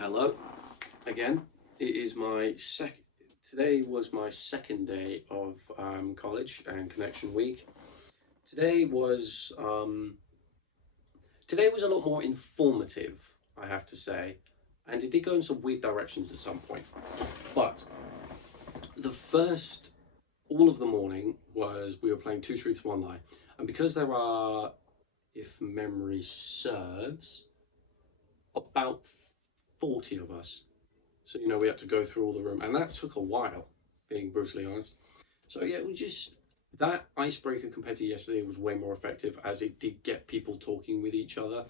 Hello again. It is my second. Today was my second day of college and Connection Week. Today was today was a lot more informative, I have to say, and it did go in some weird directions at some point. But the first all of the morning was we were playing Two Truths, One Lie, and because there are, if memory serves, about 40 of us. So, we had to go through all the room, and that took a while, being brutally honest. So, yeah, we just, that icebreaker compared to yesterday was way more effective as it did get people talking with each other.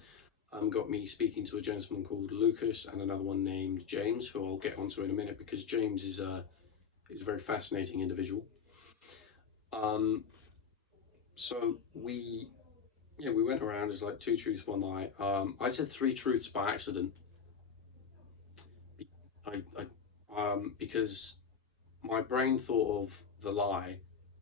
Got me speaking to a gentleman called Lucas and another one named James, who I'll get onto in a minute because James is a very fascinating individual. Um, so we went around as like two truths, one lie. I said three truths by accident. Because my brain thought of the lie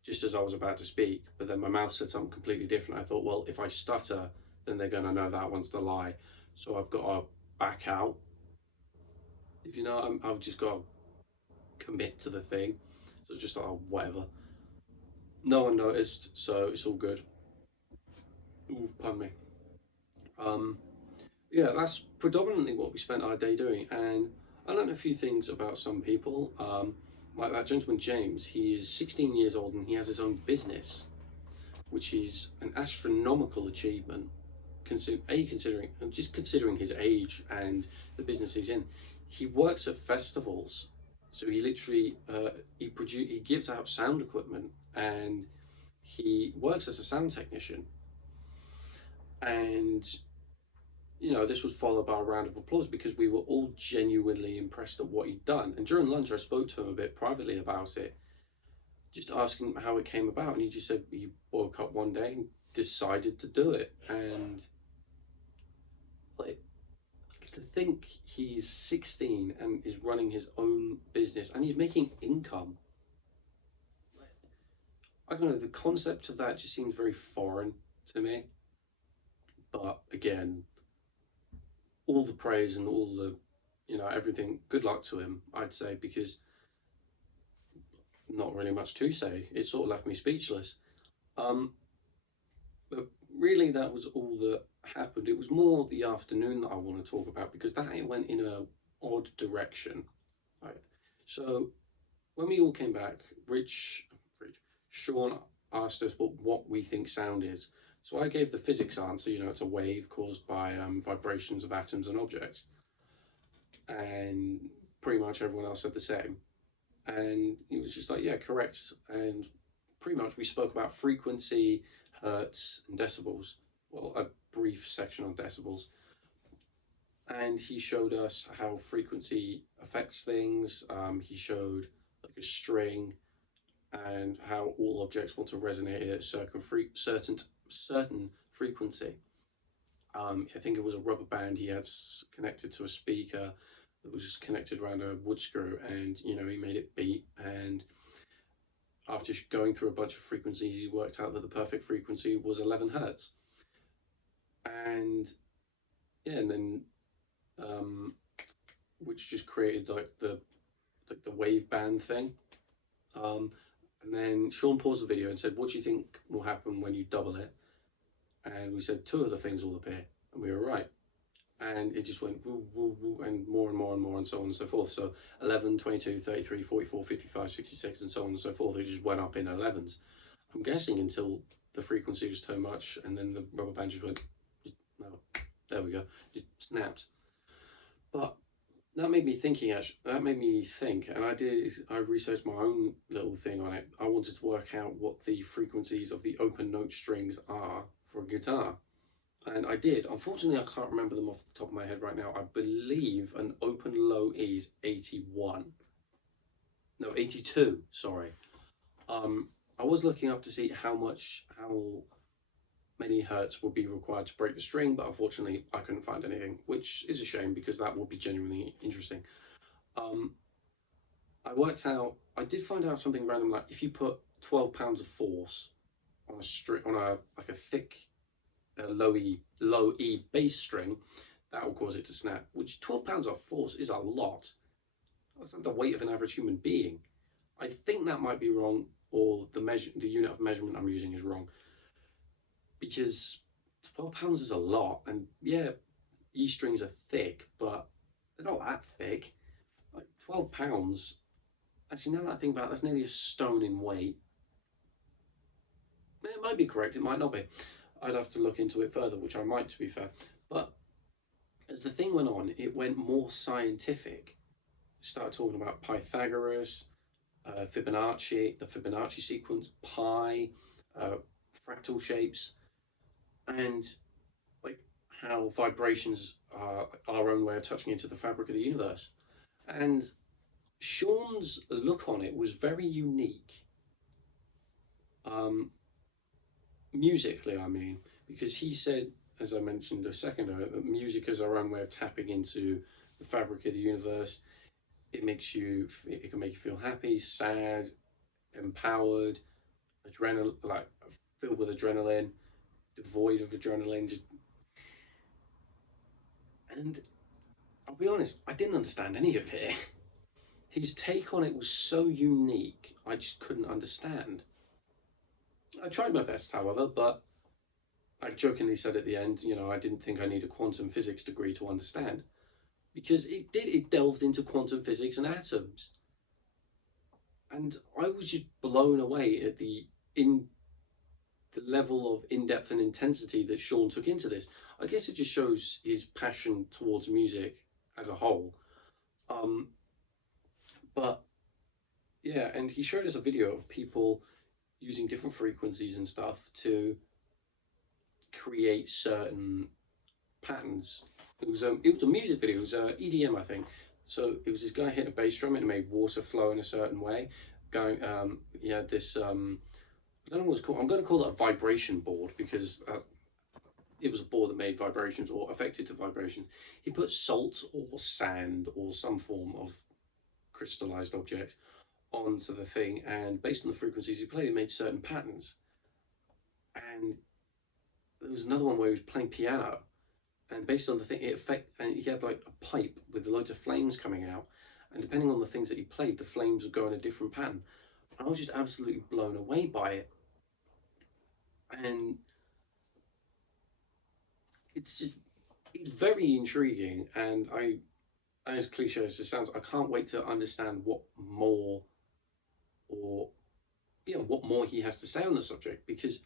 just as I was about to speak, but then my mouth said something completely different. I thought, well, if I stutter, then they're going to know that one's the lie. So I've got to back out. If you know, I've just got to commit to the thing. So just like, oh, whatever. No one noticed, so it's all good. Ooh, pardon me. Um, yeah, that's predominantly what we spent our day doing. And I learned a few things about some people. Like that gentleman James, he is 16 years old and he has his own business, which is an astronomical achievement. Considering his age and the business he's in, he works at festivals. So he literally he gives out sound equipment and he works as a sound technician. And this was followed by a round of applause because we were all genuinely impressed at what he'd done. And during lunch, I spoke to him a bit privately about it, just asking him how it came about. And he just said he woke up one day and decided to do it. And like, to think he's 16 and is running his own business and he's making income. I don't know, the concept of that just seems very foreign to me. But again, all the praise and all the, everything, good luck to him, I'd say, because not really much to say. It sort of left me speechless. Um, but really, that was all that happened. It was more the afternoon that I want to talk about because that it went in a odd direction. Right. So when we all came back, Sean asked us what we think sound is. So I gave the physics answer. It's a wave caused by vibrations of atoms and objects, and pretty much everyone else said the same. And he was just like, yeah, correct. And pretty much we spoke about frequency, hertz, and decibels. Well, a brief section on decibels. And he showed us how frequency affects things. He showed like a string and how all objects want to resonate at a certain frequency. I think it was a rubber band he had connected to a speaker that was connected around a wood screw, and he made it beat. And after going through a bunch of frequencies, he worked out that the perfect frequency was 11 hertz. And yeah, and then which just created like the wave band thing. And then Sean paused the video and said, "What do you think will happen when you double it?" And we said two of the things will appear, and we were right. And it just went woo, woo, woo, and more and more and more, and so on and so forth. So 11, 22, 33, 44, 55, 66, and so on and so forth. It just went up in 11s. I'm guessing until the frequency was too much, and then the rubber band just went, no, there we go, just snapped. But that made me thinking. Actually, that made me think, and I researched my own little thing on it. I wanted to work out what the frequencies of the open note strings are for a guitar. And I did. Unfortunately, I can't remember them off the top of my head right now. I believe an open low E is 81. No, 82, sorry. I was looking up to see how many hertz would be required to break the string, but unfortunately I couldn't find anything, which is a shame because that would be genuinely interesting. I did find out something random, like if you put 12 pounds of force on a string, on a thick low E bass string, that will cause it to snap, which 12 pounds of force is a lot. That's like the weight of an average human being. I think that might be wrong, or the unit of measurement I'm using is wrong, because 12 pounds is a lot. And yeah, E strings are thick, but they're not that thick. Like 12 pounds, actually, now that I think about it, that's nearly a stone in weight. It might be correct, it might not be. I'd have to look into it further, which I might, to be fair. But as the thing went on, it went more scientific. Started talking about Pythagoras, Fibonacci, the Fibonacci sequence, pi, uh, fractal shapes, and like how vibrations are our own way of touching into the fabric of the universe. And Sean's look on it was very unique. Um, Musically, I mean, because he said, as I mentioned a second ago, that music is our own way of tapping into the fabric of the universe. It can make you feel happy, sad, empowered, adrenaline, like filled with adrenaline, devoid of adrenaline. And I'll be honest, I didn't understand any of it. His take on it was so unique, I just couldn't understand. I tried my best, however, but I jokingly said at the end, I didn't think I need a quantum physics degree to understand, because it delved into quantum physics and atoms. And I was just blown away at the level of in-depth and intensity that Sean took into this. I guess it just shows his passion towards music as a whole. Um, but yeah, and he showed us a video of people using different frequencies and stuff to create certain patterns. It was a music video. It was EDM, I think. So it was this guy hitting a bass drum and it made water flow in a certain way. He had this. I don't know what it's called. I'm going to call it a vibration board, because it was a board that made vibrations or affected to vibrations. He put salt or sand or some form of crystallized object onto the thing, and based on the frequencies he played, it made certain patterns. And there was another one where he was playing piano, and based on the thing, and he had like a pipe with loads of flames coming out, and depending on the things that he played, the flames would go in a different pattern. And I was just absolutely blown away by it. And it's very intriguing, and as cliche as it sounds, I can't wait to understand what more, or what more he has to say on the subject, because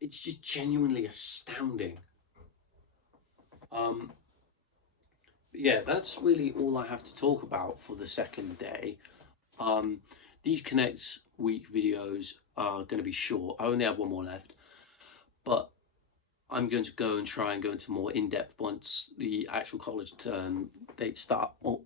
it's just genuinely astounding. Yeah, that's really all I have to talk about for the second day. These Connect Week videos are going to be short. I only have one more left, but I'm going to go and try and go into more in-depth once the actual college term dates start. Well,